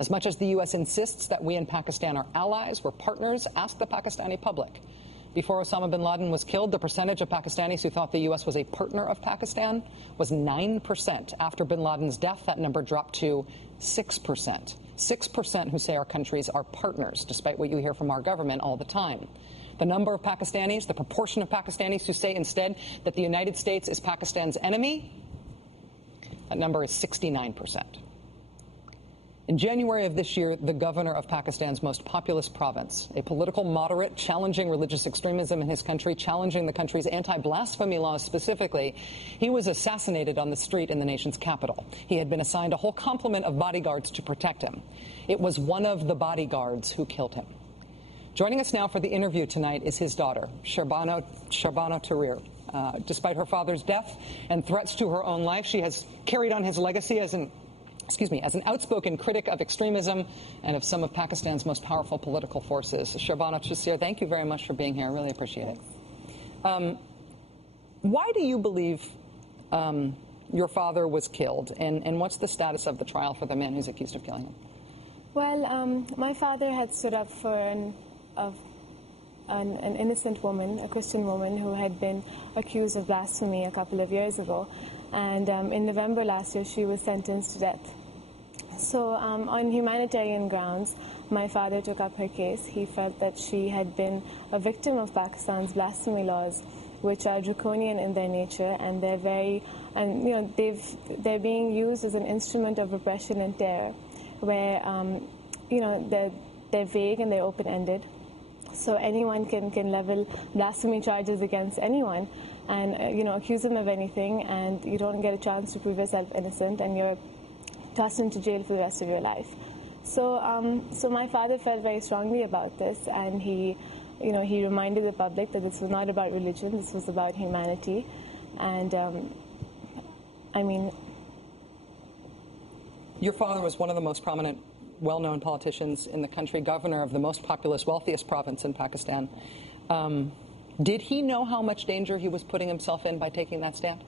As much as the U.S. insists that we in Pakistan are allies, we're partners, ask the Pakistani public. Before Osama bin Laden was killed, the percentage of Pakistanis who thought the U.S. was a partner of Pakistan was 9%. After bin Laden's death, that number dropped to 6%. 6% who say our countries are partners, despite what you hear from our government all the time. The number of Pakistanis, the proportion of Pakistanis who say instead that the United States is Pakistan's enemy, that number is 69%. In January of this year, the governor of Pakistan's most populous province, a political moderate challenging religious extremism in his country, challenging the country's anti-blasphemy laws specifically, he was assassinated on the street in the nation's capital. He had been assigned a whole complement of bodyguards to protect him. It was one of the bodyguards who killed him. Joining us now for the interview tonight is his daughter, Sherbano Taseer. Despite her father's death and threats to her own life, she has carried on his legacy as an outspoken critic of extremism and of some of Pakistan's most powerful political forces. Sherbano Taseer, thank you very much for being here. I really appreciate it. Why do you believe your father was killed, and what's the status of the trial for the man who's accused of killing him? Well, my father had stood up for an innocent woman, a Christian woman, who had been accused of blasphemy a couple of years ago. And in November last year, she was sentenced to death. So on humanitarian grounds, my father took up her case. He felt that she had been a victim of Pakistan's blasphemy laws, which are draconian in their nature, and they're being used as an instrument of repression and terror, where they're vague and they're open-ended. So anyone can level blasphemy charges against anyone and accuse them of anything, and you don't get a chance to prove yourself innocent, and you're tossed into jail for the rest of your life. So so my father felt very strongly about this, and he reminded the public that this was not about religion, this was about humanity. And your father was one of the most prominent, well-known politicians in the country, governor of the most populous, wealthiest province in Pakistan. Did he know how much danger he was putting himself in by taking that stand?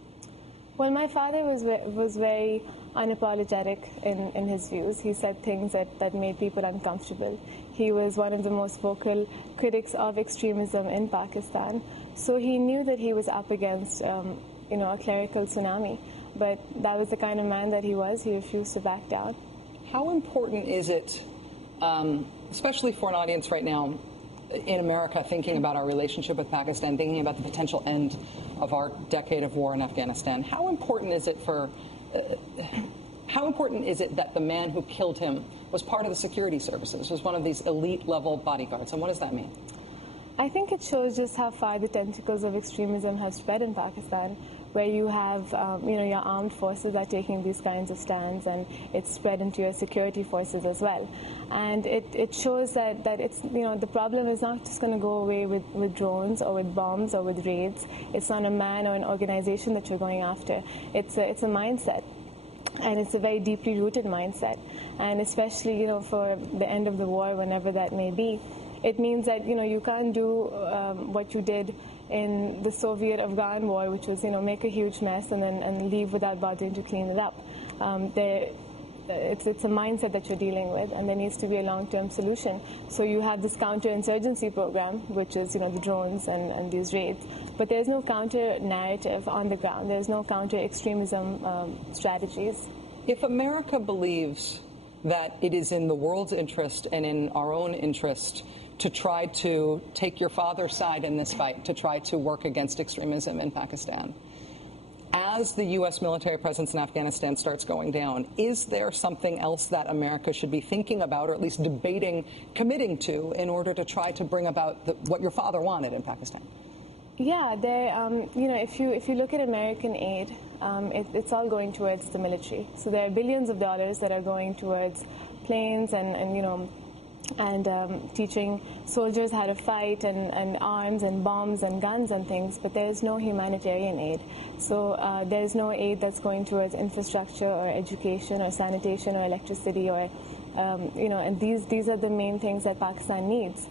Well, my father was very unapologetic in his views. He said things that made people uncomfortable. He was one of the most vocal critics of extremism in Pakistan. So he knew that he was up against a clerical tsunami. But that was the kind of man that he was. He refused to back down. How important is it, especially for an audience right now in America, thinking about our relationship with Pakistan, thinking about the potential end of our decade of war in Afghanistan, how important is it that the man who killed him was part of the security services, was one of these elite-level bodyguards, and what does that mean? I think it shows just how far the tentacles of extremism have spread in Pakistan, where you have, your armed forces are taking these kinds of stands, and it's spread into your security forces as well. And it shows that it's, the problem is not just going to go away with drones or with bombs or with raids. It's not a man or an organization that you're going after. It's a mindset. And it's a very deeply rooted mindset. And especially, for the end of the war, whenever that may be, it means that, you can't do what you did in the Soviet-Afghan war, which was, make a huge mess and leave without bothering to clean it up. It's a mindset that you're dealing with, and there needs to be a long-term solution. So you have this counter-insurgency program, which is, the drones and these raids, but there's no counter-narrative on the ground. There's no counter-extremism strategies. If America believes that it is in the world's interest and in our own interest to try to take your father's side in this fight, to try to work against extremism in Pakistan, as the U.S. military presence in Afghanistan starts going down, is there something else that America should be thinking about, or at least debating, committing to, in order to try to bring about what your father wanted in Pakistan? Yeah, if you look at American aid, it's all going towards the military. So there are billions of dollars that are going towards planes and teaching soldiers how to fight and arms and bombs and guns and things, but there is no humanitarian aid. So there is no aid that's going towards infrastructure or education or sanitation or electricity or, and these are the main things that Pakistan needs.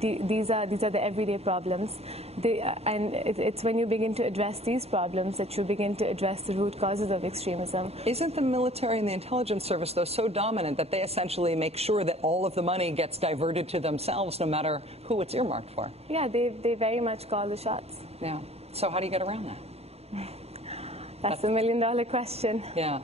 These are the everyday problems. And it's when you begin to address these problems that you begin to address the root causes of extremism. Isn't the military and the intelligence service, though, so dominant that they essentially make sure that all of the money gets diverted to themselves, no matter who it's earmarked for? Yeah, they very much call the shots. Yeah. So how do you get around that? That's a $1 million question. Yeah.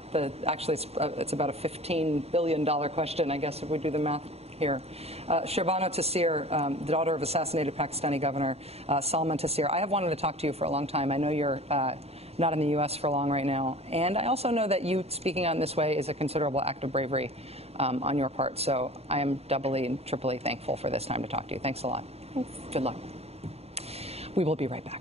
Actually, it's about a $15 billion question, I guess, if we do the math here. Sherbano Taseer, the daughter of assassinated Pakistani Governor Salman Taseer. I have wanted to talk to you for a long time. I know you're not in the U.S. for long right now. And I also know that you speaking out in this way is a considerable act of bravery on your part. So I am doubly and triply thankful for this time to talk to you. Thanks a lot. Thanks. Good luck. We will be right back.